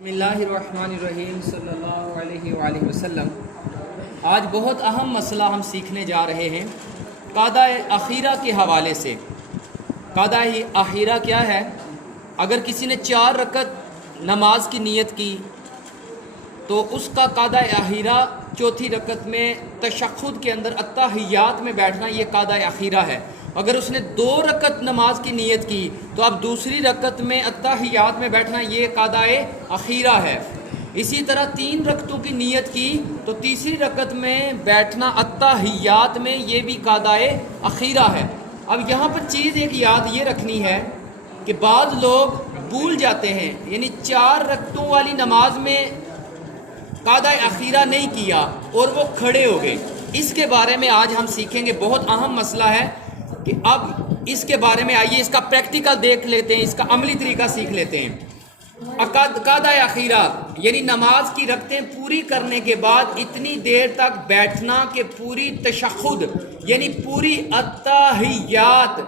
بسم اللہ الرحمن الرحیم صلی اللہ علیہ وآلہ وسلم۔ آج بہت اہم مسئلہ ہم سیکھنے جا رہے ہیں قادہ اخیرہ کے حوالے سے۔ قادہ اخیرہ کیا ہے؟ اگر کسی نے 4 رکعت نماز کی نیت کی تو اس کا قادہ اخیرہ چوتھی رکعت میں تشہد کے اندر التحیات میں بیٹھنا، یہ قادہ اخیرہ ہے۔ اگر اس نے 2 رکعت نماز کی نیت کی تو اب دوسری رکعت میں التحیات میں بیٹھنا، یہ قادہ اخیرہ ہے۔ اسی طرح 3 رکعتوں کی نیت کی تو تیسری رکعت میں بیٹھنا التحیات میں، یہ بھی قادہ اخیرہ ہے۔ اب یہاں پر چیز ایک یاد یہ رکھنی ہے کہ بعض لوگ بھول جاتے ہیں، یعنی 4 رکعتوں والی نماز میں قادہ اخیرہ نہیں کیا اور وہ کھڑے ہو گئے۔ اس کے بارے میں آج ہم سیکھیں گے، بہت اہم مسئلہ ہے کہ اب اس کے بارے میں آئیے اس کا پریکٹیکل دیکھ لیتے ہیں، اس کا عملی طریقہ سیکھ لیتے ہیں۔ قادہ اخیرہ یعنی نماز کی رکعتیں پوری کرنے کے بعد اتنی دیر تک بیٹھنا کہ پوری تشہد یعنی پوری التحیات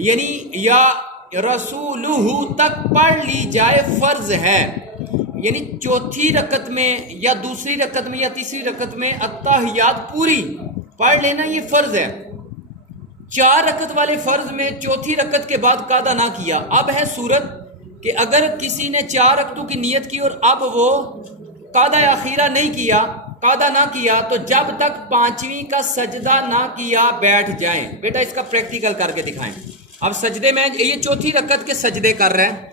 یعنی یا رسولہ تک پڑھ لی جائے، فرض ہے۔ یعنی چوتھی رکعت میں یا دوسری رکعت میں یا تیسری رکعت میں التحیات پوری پڑھ لینا، یہ فرض ہے۔ 4 رکعت والے فرض میں چوتھی رکعت کے بعد قادہ نہ کیا۔ اب ہے صورت کہ اگر کسی نے 4 رکعتوں کی نیت کی اور اب وہ قادہ اخیرہ نہیں کیا، قادہ نہ کیا، تو جب تک 5ویں کا سجدہ نہ کیا بیٹھ جائیں۔ بیٹا اس کا پریکٹیکل کر کے دکھائیں۔ اب سجدے میں یہ چوتھی رکعت کے سجدے کر رہے ہیں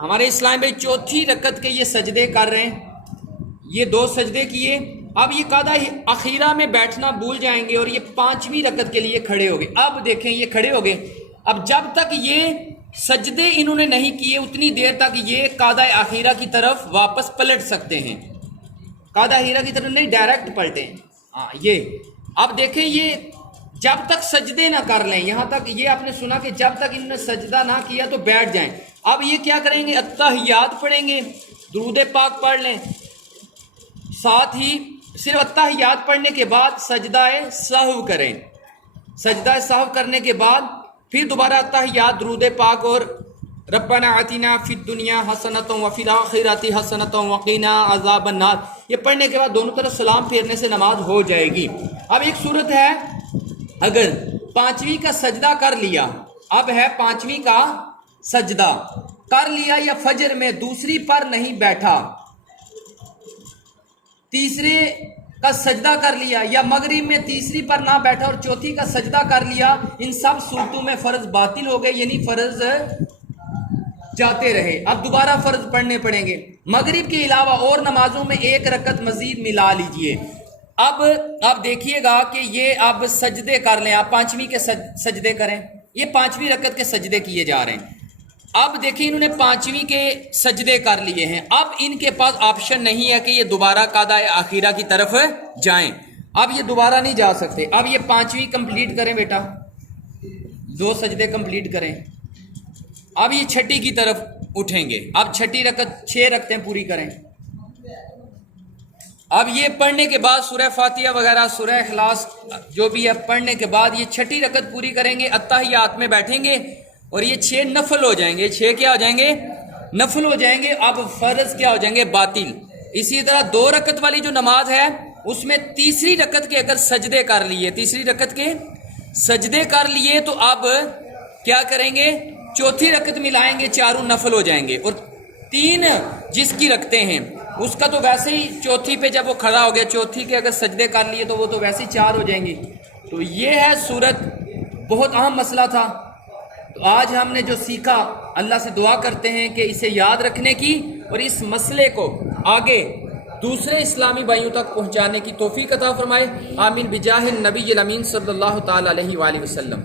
ہمارے اسلام بھائی، چوتھی رکعت کے یہ سجدے کر رہے ہیں، یہ 2 سجدے کیے۔ اب یہ قادہ اخیرہ میں بیٹھنا بھول جائیں گے اور یہ 5ویں رکعت کے لیے کھڑے ہو گئے۔ اب دیکھیں یہ کھڑے ہو گئے، اب جب تک یہ سجدے انہوں نے نہیں کیے اتنی دیر تک یہ قادہ اخیرہ کی طرف واپس پلٹ سکتے ہیں۔ قادہ اخیرہ کی طرف نہیں، ڈائریکٹ پلٹیں۔ یہ اب دیکھیں، یہ جب تک سجدے نہ کر لیں، یہاں تک یہ آپ نے سنا کہ جب تک انہوں نے سجدہ نہ کیا تو بیٹھ جائیں۔ اب یہ کیا کریں گے؟ التحیات پڑھیں گے، درود پاک پڑھ لیں، ساتھ ہی صرف التحیات پڑھنے کے بعد سجدہ سہو کریں۔ سجدہ سہو کرنے کے بعد پھر دوبارہ التحیات، درود پاک اور ربنا آتنا فی الدنیا حسنۃ وفی الآخرۃ حسنۃ وقنا عذاب النار، یہ پڑھنے کے بعد دونوں طرف سلام پھیرنے سے نماز ہو جائے گی۔ اب ایک صورت ہے، اگر 5ویں کا سجدہ کر لیا، اب ہے 5ویں کا سجدہ کر لیا یا فجر میں دوسری پر نہیں بیٹھا، تیسرے کا سجدہ کر لیا یا مغرب میں تیسری پر نہ بیٹھا اور چوتھی کا سجدہ کر لیا، ان سب صورتوں میں فرض باطل ہو گئے، یعنی فرض جاتے رہے۔ اب دوبارہ فرض پڑھنے پڑیں گے۔ مغرب کے علاوہ اور نمازوں میں 1 رکعت مزید ملا لیجئے۔ اب آپ دیکھیے گا کہ یہ اب سجدے کر لیں، آپ 5ویں کے سجدے کریں، یہ 5ویں رکعت کے سجدے کیے جا رہے ہیں۔ اب دیکھیں انہوں نے 5ویں کے سجدے کر لیے ہیں، اب ان کے پاس آپشن نہیں ہے کہ یہ دوبارہ قادہ اخیرہ کی طرف جائیں، اب یہ دوبارہ نہیں جا سکتے۔ اب یہ 5ویں کمپلیٹ کریں بیٹا، 2 سجدے کمپلیٹ کریں، اب یہ 6ٹھی کی طرف اٹھیں گے۔ اب 6ٹھی رکعت 6 رکعتیں پوری کریں۔ اب یہ پڑھنے کے بعد سورہ فاتحہ وغیرہ، سورہ اخلاص جو بھی ہے پڑھنے کے بعد یہ 6ٹھی رکعت پوری کریں گے، التحیات میں بیٹھیں گے اور یہ 6 نفل ہو جائیں گے۔ 6 کیا ہو جائیں گے؟ نفل ہو جائیں گے۔ اب فرض کیا ہو جائیں گے؟ باطل۔ اسی طرح 2 رکعت والی جو نماز ہے اس میں تیسری رکعت کے اگر سجدے کر لیے، تیسری رکعت کے سجدے کر لیے تو اب کیا کریں گے؟ چوتھی رکعت ملائیں گے، 4 نفل ہو جائیں گے۔ اور 3 جس کی رکھتے ہیں اس کا تو ویسے ہی چوتھی پہ جب وہ کھڑا ہو گیا، چوتھی کے اگر سجدے کر لیے تو وہ تو ویسے ہی 4 ہو جائیں گے۔ تو یہ ہے صورت، بہت اہم مسئلہ تھا۔ تو آج ہم نے جو سیکھا، اللہ سے دعا کرتے ہیں کہ اسے یاد رکھنے کی اور اس مسئلے کو آگے دوسرے اسلامی بھائیوں تک پہنچانے کی توفیق عطا فرمائے۔ آمین بجاہ النبی الامین صلی اللہ تعالی علیہ وآلہ وسلم۔